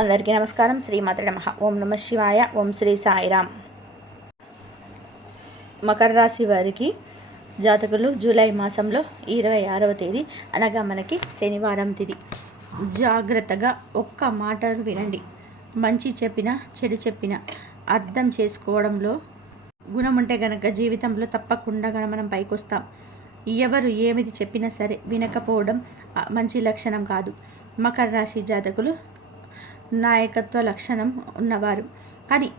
అందరికీ నమస్కారం. శ్రీమాత నమ. ఓం నమ శివాయ. ఓం శ్రీ సాయిరామ్. మకర రాశి వారికి జాతకులు జూలై మాసంలో ఇరవై ఆరవ తేదీ అనగా మనకి శనివారం తిది. జాగ్రత్తగా ఒక్క మాట వినండి. మంచి చెప్పిన చెడు చెప్పిన అర్థం చేసుకోవడంలో గుణం ఉంటే గనక జీవితంలో తప్పకుండా మనం పైకొస్తాం. ఎవరు ఏమిది చెప్పినా సరే వినకపోవడం మంచి లక్షణం కాదు. మకర రాశి జాతకులు నాయకత్వ లక్షణం ఉన్నవారు. కానీ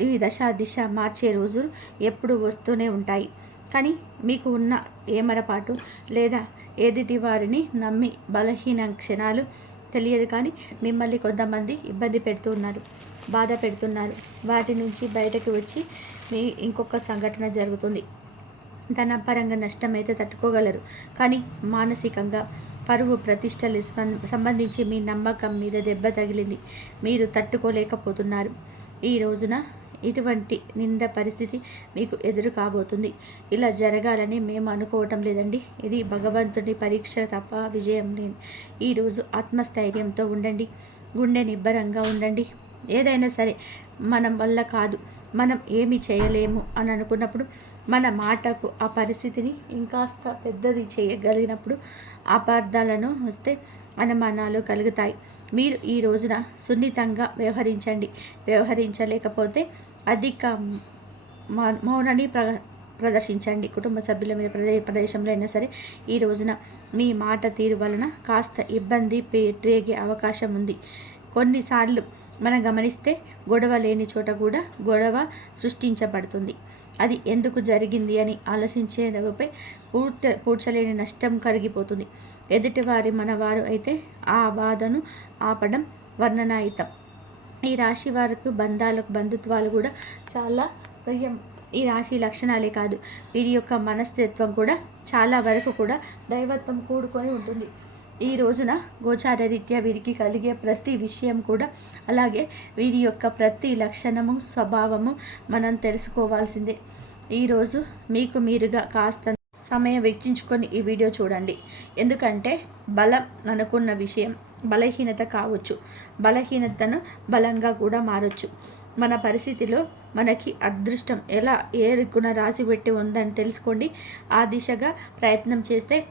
ఈ దశ దిశ మార్చే రోజులు ఎప్పుడు వస్తూనే ఉంటాయి. కానీ మీకు ఉన్న ఏమరపాటు లేదా ఎదుటి వారిని నమ్మి బలహీన క్షణాలు తెలియదు కానీ మిమ్మల్ని కొంతమంది ఇబ్బంది పెడుతున్నారు బాధ పెడుతున్నారు. వాటి నుంచి బయటకు వచ్చి మీ ఇంకొక సంఘటన జరుగుతుంది. ధనపరంగా నష్టమైతే తట్టుకోగలరు. కానీ మానసికంగా పరువు ప్రతిష్టలు సంబంధించి మీ నమ్మకం మీద దెబ్బ తగిలింది. మీరు తట్టుకోలేకపోతున్నారు. ఈ రోజున ఇటువంటి నింద పరిస్థితి మీకు ఎదురు కాబోతుంది. ఇలా జరగాలని మేము అనుకోవటం లేదండి. ఇది భగవంతుడి పరీక్ష తప్ప విజయం లేదు ఈరోజు ఆత్మస్థైర్యంతో ఉండండి. గుండె నిబ్బరంగా ఉండండి. ఏదైనా సరే మనం వల్ల కాదు. మనం ఏమి చేయలేము అని అనుకున్నప్పుడు మన మాటకు ఆ పరిస్థితిని ఇంకాస్త పెద్దది చేయగలిగినప్పుడు అపార్థాలను వస్తే అనుమానాలు కలుగుతాయి. మీరు ఈ రోజున సున్నితంగా వ్యవహరించండి. వ్యవహరించలేకపోతే అధిక మౌనని మౌనాన్ని ప్ర ప్రదర్శించండి. కుటుంబ సభ్యుల మీద ప్రదే ప్రదేశంలో అయినా సరే ఈ రోజున మీ మాట తీరు వలన కాస్త ఇబ్బంది పే- రేగే అవకాశం ఉంది. కొన్నిసార్లు మనం గమనిస్తే గొడవ లేని చోట కూడా గొడవ సృష్టించబడుతుంది. అది ఎందుకు జరిగింది అని ఆలోచించే నవ్వుపై పూర్త పూడ్చలేని నష్టం కరిగిపోతుంది. ఎదుటివారి మనవారు అయితే ఆ బాధను ఆపడం వర్ణనాయుతం ఈ రాశి వారికి బంధాలకు బంధుత్వాలు కూడా చాలా ప్రియం. ఈ రాశి లక్షణాలే కాదు వీరి యొక్క మనస్తత్వం కూడా చాలా వరకు కూడా దైవత్వం కూడుకొని ఉంటుంది. ఈ రోజున గోచార రీత్యా వీరికి కలిగే ప్రతి విషయం కూడా అలాగే వీరి యొక్క ప్రతి లక్షణము స్వభావము మనం తెలుసుకోవాల్సిందే. ఈరోజు మీకు మీరుగా కాస్త సమయం వెచ్చించుకొని ఈ వీడియో చూడండి. ఎందుకంటే బలం అనుకున్న విషయం బలహీనత కావచ్చు. బలహీనతను బలంగా కూడా మారొచ్చు. మన పరిస్థితిలో మనకి అదృష్టం ఎలా ఏ రిక్కున రాసి పెట్టి ఉందని తెలుసుకోండి. ఆ దిశగా ప్రయత్నం చేస్తే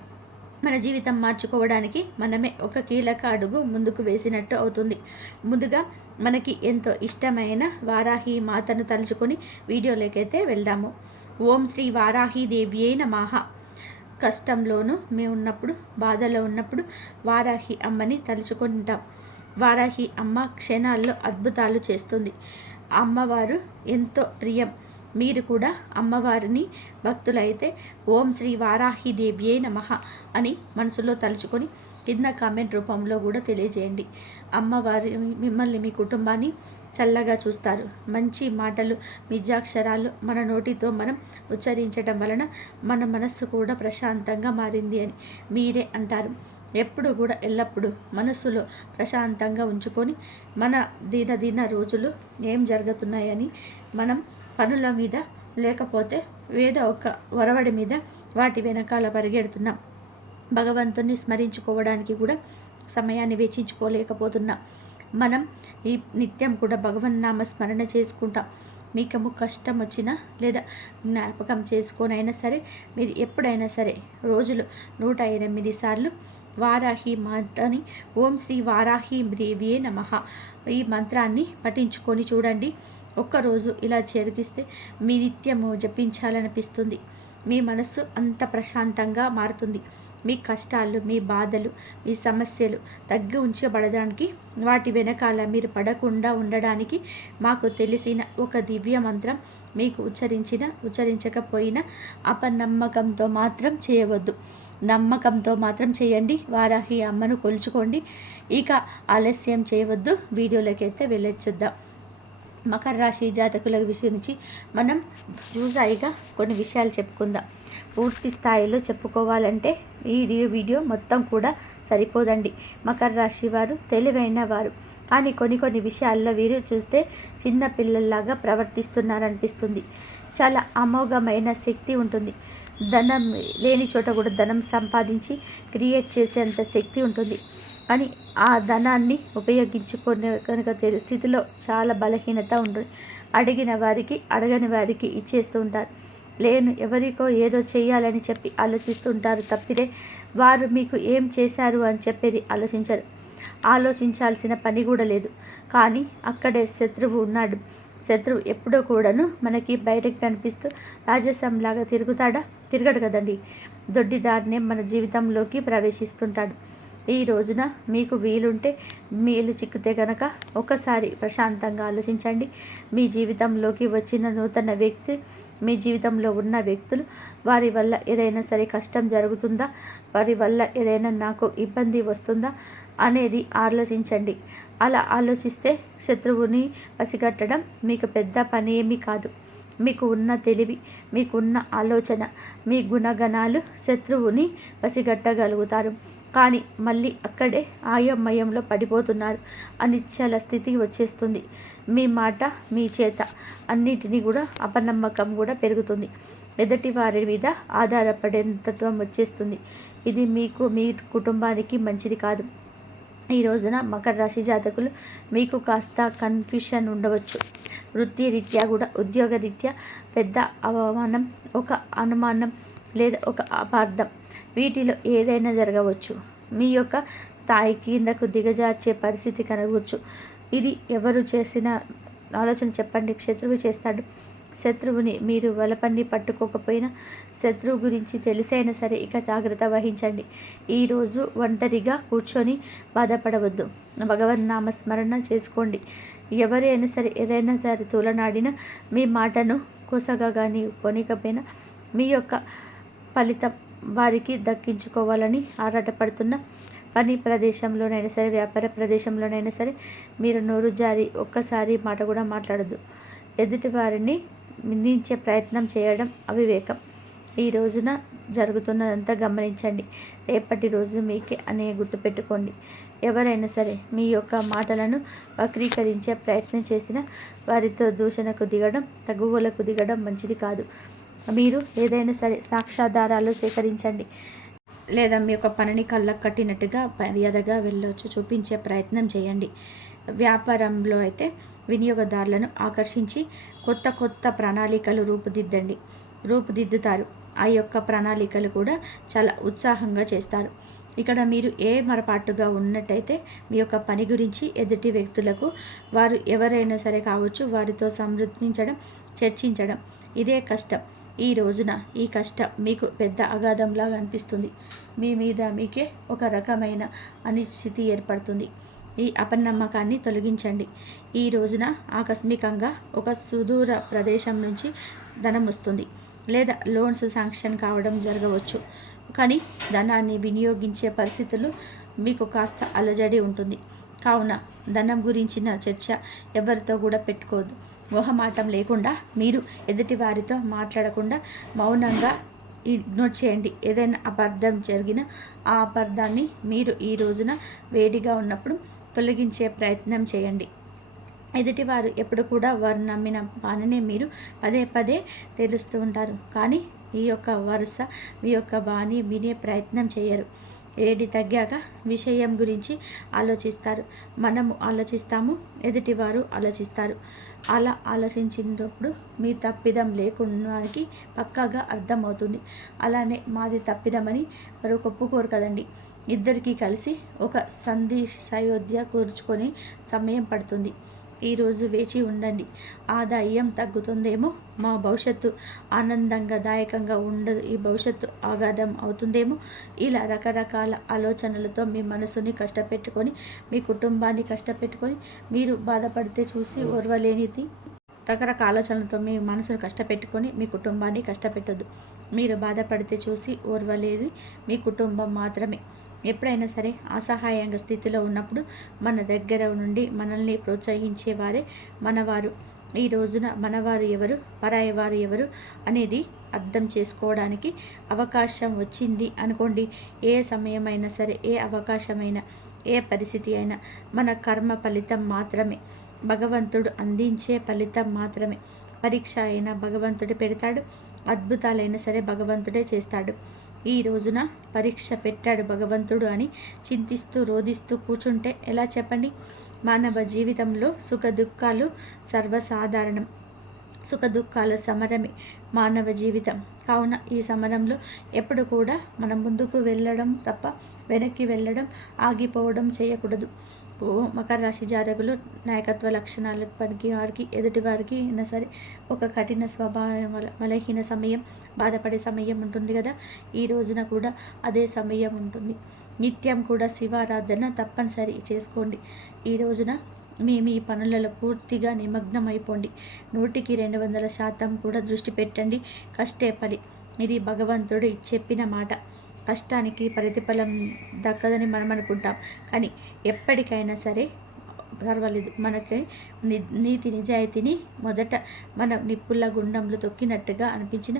మన జీవితం మార్చుకోవడానికి మనమే ఒక కీలక అడుగు ముందుకు వేసినట్టు అవుతుంది. ముందుగా మనకి ఎంతో ఇష్టమైన వారాహి మాతను తలుచుకొని వీడియోలోకైతే వెళ్దాము. ఓం శ్రీ వారాహి దేవ్యే నమః. కష్టంలోనూ మేము ఉన్నప్పుడు బాధలో ఉన్నప్పుడు వారాహి అమ్మని తలుచుకుంటాం. వారాహి అమ్మ క్షణాల్లో అద్భుతాలు చేస్తుంది. అమ్మవారు ఎంతో ప్రియం. మీరు కూడా అమ్మవారిని భక్తులైతే ఓం శ్రీ వారాహి నమ అని మనసులో తలుచుకొని కింద కామెంట్ రూపంలో కూడా తెలియజేయండి. అమ్మవారి మిమ్మల్ని మీ కుటుంబాన్ని చల్లగా చూస్తారు. మంచి మాటలు నిజాక్షరాలు మన నోటితో మనం ఉచ్చరించడం వలన మన మనస్సు కూడా ప్రశాంతంగా మారింది అని మీరే అంటారు. ఎప్పుడు కూడా ఎల్లప్పుడూ మనస్సులో ప్రశాంతంగా ఉంచుకొని మన దిన దిన రోజులు ఏం జరుగుతున్నాయని మనం పనుల మీద లేకపోతే వేద ఒక వరవడి మీద వాటి వెనకాల పరిగెడుతున్నాం. భగవంతుని స్మరించుకోవడానికి కూడా సమయాన్ని వెచ్చించుకోలేకపోతున్నాం. మనం ఈ నిత్యం కూడా భగవన్ నామ స్మరణ చేసుకుంటాం. మీకు కష్టం వచ్చినా లేదా జ్ఞాపకం చేసుకొనైనా సరే మీరు ఎప్పుడైనా సరే రోజులు నూట ఎనిమిది సార్లు వారాహి మాటని ఓం శ్రీ వారాహి దేవియే నమ ఈ మంత్రాన్ని పఠించుకొని చూడండి. ఒక్కరోజు ఇలా చేరికిస్తే మీ నిత్యము జపించాలనిపిస్తుంది. మీ మనస్సు అంత ప్రశాంతంగా మారుతుంది. మీ కష్టాలు మీ బాధలు మీ సమస్యలు తగ్గి ఉంచబడడానికి వాటి వెనకాల మీరు పడకుండా ఉండడానికి మాకు తెలిసిన ఒక దివ్య మంత్రం మీకు ఉచ్చరించిన ఉచ్చరించకపోయినా అపనమ్మకంతో మాత్రం చేయవద్దు. నమ్మకంతో మాత్రం చేయండి. వారాహి అమ్మను కొలుచుకోండి. ఇక ఆలస్యం చేయవద్దు. వీడియోలోకి అయితే వెళ్ళొచ్చుద్దాం. మకర రాశి జాతకుల విషయం నుంచి మనం జూజాయిగా కొన్ని విషయాలు చెప్పుకుందాం. పూర్తి స్థాయిలో చెప్పుకోవాలంటే ఈ వీడియో మొత్తం కూడా సరిపోదండి. మకర రాశి వారు తెలివైన వారు. కానీ కొన్ని కొన్ని విషయాల్లో వీరు చూస్తే చిన్న పిల్లల్లాగా ప్రవర్తిస్తున్నారనిపిస్తుంది. చాలా అమోఘమైన శక్తి ఉంటుంది. ధనం లేని చోట కూడా ధనం సంపాదించి క్రియేట్ చేసేంత శక్తి ఉంటుంది. అని ఆ ధనాన్ని ఉపయోగించుకునే కనుక తెలు- స్థితిలో చాలా బలహీనత ఉంటుంది అడిగిన వారికి అడగని వారికి ఇచ్చేస్తూ ఉంటారు లేను ఎవరికో ఏదో చేయాలని చెప్పి ఆలోచిస్తుంటారు తప్పితే వారు మీకు ఏం చేశారు అని చెప్పేది ఆలోచించరు. ఆలోచించాల్సిన పని కూడా లేదు. కానీ అక్కడే శత్రువు ఉన్నాడు. శత్రువు ఎప్పుడో కూడాను మనకి బయటకు కనిపిస్తూ రాజసంలాగా తిరుగుతాడా? తిరగడు కదండి. దొడ్డిదారినే మన జీవితంలోకి ప్రవేశిస్తుంటాడు. ఈ రోజున మీకు వీలుంటే మేలు చిక్కితే గనక ఒకసారి ప్రశాంతంగా ఆలోచించండి. మీ జీవితంలోకి వచ్చిన నూతన వ్యక్తి మీ జీవితంలో ఉన్న వ్యక్తులు వారి వల్ల ఏదైనా సరే కష్టం జరుగుతుందా? వారి వల్ల ఏదైనా నాకు ఇబ్బంది వస్తుందా? అనేది ఆలోచించండి. అలా ఆలోచిస్తే శత్రువుని పసిగట్టడం మీకు పెద్ద పని ఏమీ కాదు. మీకు ఉన్న తెలివి మీకున్న ఆలోచన మీ గుణగణాలు శత్రువుని పసిగట్టగలుగుతారు. కానీ మళ్ళీ అక్కడే ఆయోమయంలో పడిపోతున్నారు. అనిచ్చల స్థితి వచ్చేస్తుంది. మీ మాట మీ చేత. అన్నిటినీ కూడా అపనమ్మకం కూడా పెరుగుతుంది. ఎదటి వారి మీద ఆధారపడేంతత్వం వచ్చేస్తుంది. ఇది మీకు మీ కుటుంబానికి మంచిది కాదు. ఈ రోజున మకర రాశి జాతకులు మీకు కాస్త కన్ఫ్యూషన్ ఉండవచ్చు. వృత్తి రీత్యా కూడా ఉద్యోగ రీత్యా పెద్ద అవమానం ఒక అనుమానం లేదా ఒక అపార్థం. వీటిలో ఏదైనా జరగవచ్చు. మీ యొక్క స్థాయి కిందకు దిగజార్చే పరిస్థితి కలగవచ్చు ఇది ఎవరు చేసిన ఆలోచన చెప్పండి. శత్రువు చేస్తాడు. శత్రువుని మీరు వలపన్ని పట్టుకోకపోయినా శత్రువు గురించి తెలిసైనా సరే ఇక జాగ్రత్త వహించండి. ఈరోజు ఒంటరిగా కూర్చొని బాధపడవద్దు. భగవన్ నామస్మరణ చేసుకోండి. ఎవరైనా సరే ఏదైనా సరే తూలనాడినా మీ మాటను కొసగా కానీ కొనికపోయినా మీ యొక్క ఫలితం వారికి దక్కించుకోవాలని ఆరాటపడుతున్న పని ప్రదేశంలోనైనా సరే వ్యాపార ప్రదేశంలోనైనా సరే మీరు నోరు జారి ఒక్కసారి మాట కూడా మాట్లాడద్దు. ఎదుటి వారిని నిందించే ప్రయత్నం చేయడం అవివేకం. ఈ రోజున జరుగుతున్నదంతా గమనించండి. రేపటి రోజు మీకే అనే గుర్తుపెట్టుకోండి ఎవరైనా సరే మీ యొక్క మాటలను వక్రీకరించే ప్రయత్నం చేసిన వారితో దూషణకు దిగడం తగువులకు దిగడం మంచిది కాదు. మీరు ఏదైనా సరే సాక్ష్యాధారాలు సేకరించండి. లేదా మీ యొక్క పనిని కళ్ళకు కట్టినట్టుగా మర్యాదగా వెళ్ళవచ్చు చూపించే ప్రయత్నం చేయండి. వ్యాపారంలో అయితే వినియోగదారులను ఆకర్షించి కొత్త కొత్త ప్రణాళికలు రూపుదిద్దండి. రూపుదిద్దుతారు. ఆ యొక్క ప్రణాళికలు కూడా చాలా ఉత్సాహంగా చేస్తారు. ఇక్కడ మీరు ఏ మరపాటుగా ఉన్నట్టయితే మీ యొక్క పని గురించి ఎదుటి వ్యక్తులకు వారు ఎవరైనా సరే కావచ్చు వారితో సమృద్ధించడం చర్చించడం ఇదే కష్టం. ఈ రోజున ఈ కష్టం మీకు పెద్ద అగాధంలాగా అనిపిస్తుంది. మీ మీద మీకే ఒక రకమైన అనిశ్చితి ఏర్పడుతుంది. ఈ అపనమ్మకాన్ని తొలగించండి. ఈ రోజున ఆకస్మికంగా ఒక సుదూర ప్రదేశం నుంచి ధనం వస్తుంది. లేదా లోన్స్ శాంక్షన్ కావడం జరగవచ్చు. కానీ ధనాన్ని వినియోగించే పరిస్థితులు మీకు కాస్త అలజడి ఉంటుంది. కావున ధనం గురించిన చర్చ ఎవరితో కూడా పెట్టుకోదు మొహమాటం లేకుండా మీరు ఎదుటి వారితో మాట్లాడకుండా మౌనంగా ఇగ్నోర్ చేయండి. ఏదైనా అబద్ధం జరిగిన ఆ అబద్ధాన్ని మీరు ఈ రోజున వేడిగా ఉన్నప్పుడు తొలగించే ప్రయత్నం చేయండి. ఎదుటివారు ఎప్పుడు కూడా వారు నమ్మిన బాణనే మీరు పదే పదే తెలుస్తూ ఉంటారు. కానీ ఈ యొక్క వరుస మీ యొక్క బాణి వినే ప్రయత్నం చేయరు. ఏడి తగ్గాక విషయం గురించి ఆలోచిస్తారు. మనము ఆలోచిస్తాము ఎదుటివారు ఆలోచిస్తారు. అలా ఆలోచించినప్పుడు మీ తప్పిదం లేకున్నానికి పక్కాగా అర్థమవుతుంది. అలానే మాది తప్పిదమని మరి ఒప్పుకోరు కదండి. ఇద్దరికీ కలిసి ఒక సంధి సయోధ్య కూర్చుకొని సమయం పడుతుంది. ఈరోజు వేచి ఉండండి. ఆదాయం తగ్గుతుందేమో మా భవిష్యత్తు. ఆనందంగా దాయకంగా ఉండదు ఈ భవిష్యత్తు. ఆగాధం అవుతుందేమో? ఇలా రకరకాల ఆలోచనలతో మీ మనసుని కష్టపెట్టుకొని మీ కుటుంబాన్ని కష్టపెట్టుకొని మీరు బాధపడితే చూసి ఓర్వలేనిది. రకరకాల ఆలోచనలతో మీ మనసును కష్టపెట్టుకొని మీ కుటుంబాన్ని కష్టపెట్టద్దు. మీరు బాధపడితే చూసి ఓర్వలేది మీ కుటుంబం మాత్రమే. ఎప్పుడైనా సరే అసహాయంగా స్థితిలో ఉన్నప్పుడు మన దగ్గర నుండి మనల్ని ప్రోత్సహించేవారే మనవారు. ఈ రోజున మనవారు ఎవరు పరాయి వారు ఎవరు అనేది అర్థం చేసుకోవడానికి అవకాశం వచ్చింది అనుకోండి. ఏ సమయమైనా సరే ఏ అవకాశమైనా ఏ పరిస్థితి అయినా మన కర్మ ఫలితం మాత్రమే. భగవంతుడు అందించే ఫలితం మాత్రమే. పరీక్ష అయినా భగవంతుడు పెడతాడు. అద్భుతాలైనా సరే భగవంతుడే చేస్తాడు. ఈ రోజున పరీక్ష పెట్టాడు భగవంతుడు అని చింతిస్తూ రోధిస్తూ కూర్చుంటే ఎలా చెప్పండి? మానవ జీవితంలో సుఖ దుఃఖాలు సర్వసాధారణం. సుఖ దుఃఖాల సమరమే మానవ జీవితం. కావున ఈ సమరంలో ఎప్పుడు కూడా మనం ముందుకు వెళ్ళడం తప్ప వెనక్కి వెళ్ళడం ఆగిపోవడం చేయకూడదు. ఓ మకర రాశి జాతకులు నాయకత్వ లక్షణాలు పనికి వారికి ఎదుటి వారికి అయినా సరే ఒక కఠిన స్వభావం బలహీన సమయం బాధపడే సమయం ఉంటుంది కదా? ఈ రోజున కూడా అదే సమయం ఉంటుంది. నిత్యం కూడా శివారాధన తప్పనిసరి. చేసుకోండి. ఈ రోజున మీ మీ పనులలో పూర్తిగా నిమగ్నం అయిపోండి నూటికి రెండు వందల శాతం కూడా దృష్టి పెట్టండి. కష్టే పని. ఇది భగవంతుడు చెప్పిన మాట. కష్టానికి ప్రతిఫలం దక్కదని మనం అనుకుంటాం. కానీ ఎప్పటికైనా సరే పర్వాలేదు. మనకి ని- నీతి నిజాయితీని మొదట మన నిప్పుల గుండంలో తొక్కినట్టుగా అనిపించిన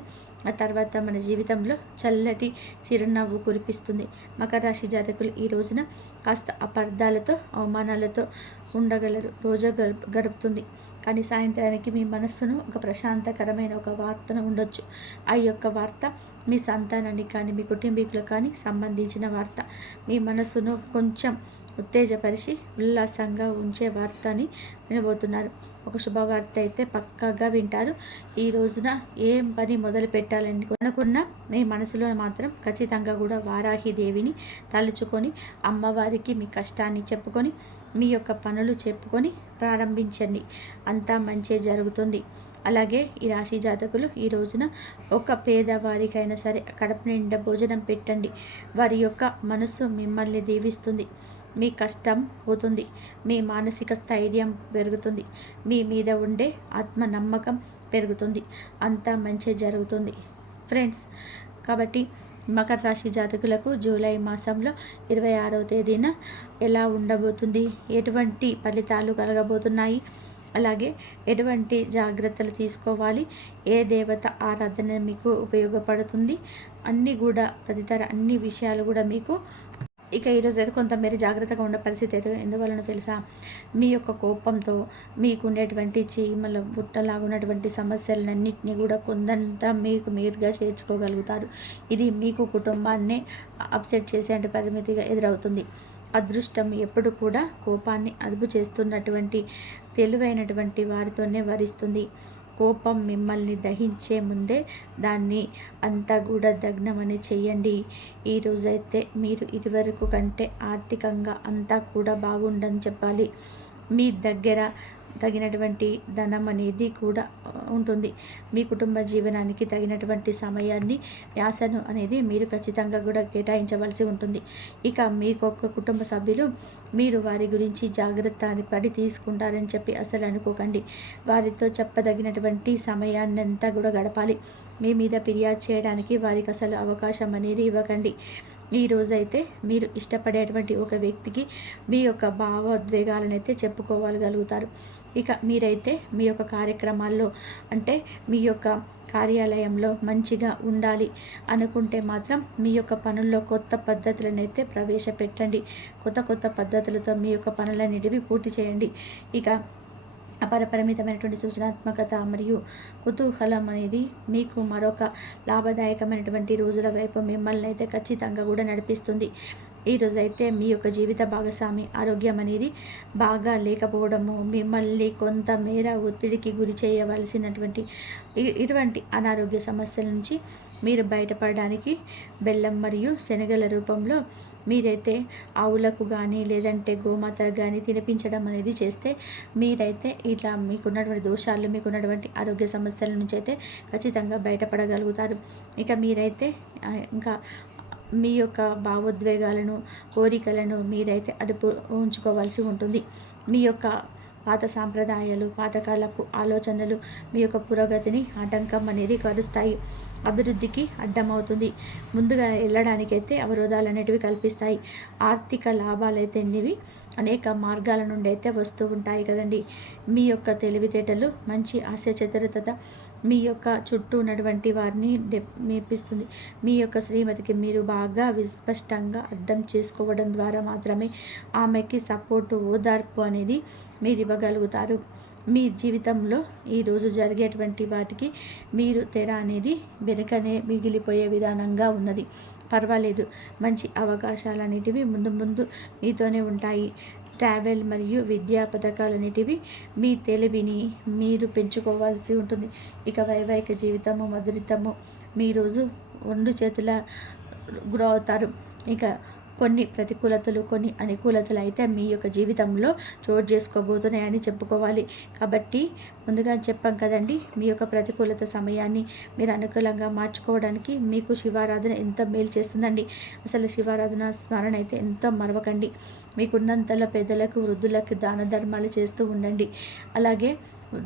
ఆ తర్వాత మన జీవితంలో చల్లటి చిరునవ్వు కురిపిస్తుంది. మకర రాశి జాతకులు ఈ రోజున కాస్త అపార్థాలతో అవమానాలతో ఉండగలరు. రోజు గడుపు గడుపుతుంది. కానీ సాయంత్రానికి మీ మనస్సును ఒక ప్రశాంతకరమైన ఒక వార్తను ఉండొచ్చు. ఆ యొక్క వార్త మీ సంతానానికి కానీ మీ కుటుంబీకులకు కానీ సంబంధించిన వార్త. మీ మనస్సును కొంచెం ఉత్తేజపరిచి ఉల్లాసంగా ఉంచే వార్తని వినబోతున్నారు. ఒక శుభవార్త అయితే పక్కాగా వింటారు. ఈ రోజున ఏం పని మొదలు పెట్టాలని అనుకున్న మీ మనసులో మాత్రం ఖచ్చితంగా కూడా వారాహి దేవిని తలుచుకొని అమ్మవారికి మీ కష్టాన్ని చెప్పుకొని మీ యొక్క పనులు చెప్పుకొని ప్రారంభించండి. అంతా మంచే జరుగుతుంది. అలాగే ఈ రాశి జాతకులు ఈ రోజున ఒక పేదవారికైనా సరే కడప నిండా భోజనం పెట్టండి. వారి యొక్క మనసు మిమ్మల్ని దీవిస్తుంది. మీ కష్టం పోతుంది. మీ మానసిక స్థైర్యం పెరుగుతుంది. మీ మీద ఉండే ఆత్మ నమ్మకం పెరుగుతుంది. అంతా మంచి జరుగుతుంది. ఫ్రెండ్స్ కాబట్టి మకర రాశి జాతకులకు జూలై మాసంలో ఇరవై ఆరవ తేదీన ఎలా ఉండబోతుంది? ఎటువంటి ఫలితాలు కలగబోతున్నాయి? అలాగే ఎటువంటి జాగ్రత్తలు తీసుకోవాలి? ఏ దేవత ఆరాధన మీకు ఉపయోగపడుతుంది? అన్నీ కూడా తదితర అన్ని విషయాలు కూడా మీకు ఇక ఈరోజు అయితే కొంతమేర జాగ్రత్తగా ఉండే పరిస్థితి అయితే ఎందువలన తెలుసా? మీ యొక్క కోపంతో మీకు ఉండేటువంటి చీమల బుట్టలాగా ఉన్నటువంటి సమస్యలన్నింటినీ కూడా కొందంత మీకు మీరుగా చేర్చుకోగలుగుతారు. ఇది మీకు కుటుంబాన్నే అప్సెట్ చేసే పరిమితిగా ఎదురవుతుంది. అదృష్టం ఎప్పుడు కూడా కోపాన్ని అదుపు చేస్తున్నటువంటి తెలివైనటువంటి వారితోనే వరిస్తుంది. కోపం మిమ్మల్ని దహించే ముందే దాన్ని అంతా కూడా దగ్నమని చెయ్యండి. ఈ రోజైతే మీరు ఇదివరకు కంటే ఆర్థికంగా అంతా కూడా బాగుండని చెప్పాలి. మీ దగ్గర తగినటువంటి ధనం అనేది కూడా ఉంటుంది. మీ కుటుంబ జీవనానికి తగినటువంటి సమయాన్ని వ్యాసను అనేది మీరు ఖచ్చితంగా కూడా కేటాయించవలసి ఉంటుంది. ఇక మీకు ఒక కుటుంబ సభ్యులు మీరు వారి గురించి జాగ్రత్త అని పడి తీసుకుంటారని చెప్పి అసలు అనుకోకండి. వారితో చెప్పదగినటువంటి సమయాన్ని అంతా కూడా గడపాలి. మీ మీద ఫిర్యాదు చేయడానికి వారికి అసలు అవకాశం అనేది ఇవ్వకండి. ఈ రోజైతే మీరు ఇష్టపడేటువంటి ఒక వ్యక్తికి మీ యొక్క భావోద్వేగాలను అయితే చెప్పుకోగలుగుతారు. ఇక మీరైతే మీ యొక్క కార్యక్రమాల్లో అంటే మీ యొక్క కార్యాలయంలో మంచిగా ఉండాలి అనుకుంటే మాత్రం మీ యొక్క పనుల్లో కొత్త పద్ధతులను అయితే ప్రవేశపెట్టండి. కొత్త కొత్త పద్ధతులతో మీ యొక్క పనులన్నిటివి పూర్తి చేయండి. ఇక అపరపరిమితమైనటువంటి సృజనాత్మకత మరియు కుతూహలం అనేది మీకు మరొక లాభదాయకమైనటువంటి రోజుల వైపు మిమ్మల్ని అయితే ఖచ్చితంగా కూడా నడిపిస్తుంది. ఈరోజు అయితే మీ యొక్క జీవిత భాగస్వామి ఆరోగ్యం అనేది బాగా లేకపోవడము మిమ్మల్ని కొంత మేర ఒత్తిడికి గురి చేయవలసినటువంటి ఇటువంటి అనారోగ్య సమస్యల నుంచి మీరు బయటపడడానికి బెల్లం మరియు శనగల రూపంలో మీరైతే ఆవులకు కానీ లేదంటే గోమాతకు కానీ తినిపించడం అనేది చేస్తే మీరైతే ఇట్లా మీకున్నటువంటి దోషాలు మీకున్నటువంటి ఆరోగ్య సమస్యల నుంచి అయితే ఖచ్చితంగా బయటపడగలుగుతారు. ఇక మీరైతే ఇంకా మీ యొక్క భావోద్వేగాలను కోరికలను మీరైతే అదుపు ఉంచుకోవాల్సి ఉంటుంది. మీ యొక్క పాత సాంప్రదాయాలు పాతకాలపు ఆలోచనలు మీ యొక్క పురోగతిని ఆటంకం అనేది కలుస్తాయి. అభివృద్ధికి అడ్డమవుతుంది. ముందుగా వెళ్ళడానికైతే అవరోధాలు అనేటివి కల్పిస్తాయి. ఆర్థిక లాభాలైతే ఎన్నివి అనేక మార్గాల నుండి అయితే వస్తూ ఉంటాయి కదండి. మీ యొక్క తెలివితేటలు మంచి ఆశయ చతురత మీ యొక్క చుట్టూ ఉన్నటువంటి వారిని డెప్ నేర్పిస్తుంది. మీ యొక్క శ్రీమతికి మీరు బాగా విస్పష్టంగా అర్థం చేసుకోవడం ద్వారా మాత్రమే ఆమెకి సపోర్టు ఓదార్పు అనేది మీరు ఇవ్వగలుగుతారు. మీ జీవితంలో ఈరోజు జరిగేటువంటి వాటికి మీరు తెర అనేది వెనుకనే మిగిలిపోయే విధానంగా ఉన్నది. పర్వాలేదు. మంచి అవకాశాలు అనేటివి ముందు ముందు మీతోనే ఉంటాయి. ట్రావెల్ మరియు విద్యా పథకాలు అనేటివి మీ తెలివిని మీరు పెంచుకోవాల్సి ఉంటుంది. ఇక వైవాహిక జీవితము మధురితము మీ రోజు రెండు చేతుల గ్రో అవుతారు ఇక కొన్ని ప్రతికూలతలు కొన్ని అనుకూలతలు అయితే మీ యొక్క జీవితంలో చోటు చేసుకోబోతున్నాయని చెప్పుకోవాలి. కాబట్టి ముందుగా చెప్పాం కదండి మీ యొక్క ప్రతికూలత సమయాన్ని మీరు అనుకూలంగా మార్చుకోవడానికి మీకు శివారాధన ఎంత మేలు చేస్తుందండి. అసలు శివారాధన స్మరణ అయితే ఎంతో మరవకండి. మీకున్నంతలో పెద్దలకు వృద్ధులకు దాన ధర్మాలు చేస్తూ ఉండండి. అలాగే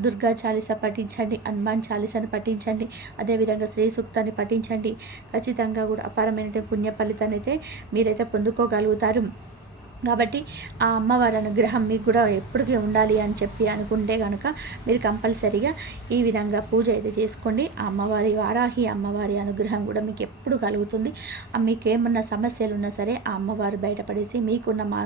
దుర్గా చాలీస పఠించండి హనుమాన్ చాలీసాను పఠించండి అదేవిధంగా శ్రీ సూక్తాన్ని పఠించండి. ఖచ్చితంగా కూడా అపారమైన పుణ్య ఫలితాన్ని అయితే మీరైతే పొందుకోగలుగుతారు. కాబట్టి ఆ అమ్మవారి అనుగ్రహం మీకు కూడా ఎప్పటికీ ఉండాలి అని చెప్పి అనుకుంటే కనుక మీరు కంపల్సరీగా ఈ విధంగా పూజ అయితే చేసుకోండి. ఆ అమ్మవారి వారాహి అమ్మవారి అనుగ్రహం కూడా మీకు ఎప్పుడు కలుగుతుంది. మీకు ఏమన్నా సమస్యలు ఉన్నా సరే ఆ అమ్మవారు బయటపడేసి మీకున్న మా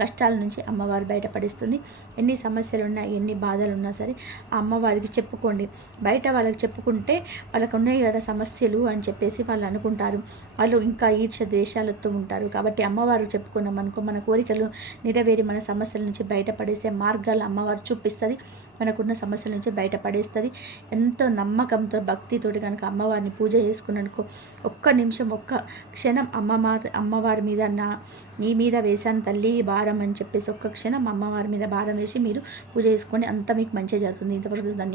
కష్టాల నుంచి అమ్మవారు బయటపడిస్తుంది. ఎన్ని సమస్యలు ఉన్నా ఎన్ని బాధలు ఉన్నా సరే ఆ అమ్మవారికి చెప్పుకోండి. బయట వాళ్ళకి చెప్పుకుంటే వాళ్ళకు ఉన్నాయి కదా సమస్యలు అని చెప్పేసి వాళ్ళు అనుకుంటారు. వాళ్ళు ఇంకా ఈర్ష ద్వేషాలతో ఉంటారు. కాబట్టి అమ్మవారు చెప్పుకున్నాం అనుకో మనకు కోరికలు నెరవేరి మన సమస్యల నుంచి బయటపడేసే మార్గాలు అమ్మవారు చూపిస్తుంది. మనకున్న సమస్యల నుంచి బయటపడేస్తుంది. ఎంతో నమ్మకంతో భక్తితోటి కనుక అమ్మవారిని పూజ చేసుకున్ననుకో ఒక్క నిమిషం ఒక్క క్షణం అమ్మవారి అమ్మవారి మీద నా నీ మీద వేశాను తల్లి భారం అని చెప్పేసి ఒక్క క్షణం అమ్మవారి మీద భారం వేసి మీరు పూజ చేసుకొని అంతా మీకు మంచిగా జరుగుతుంది. ఇంతవరకు ధన్యవాదాలు.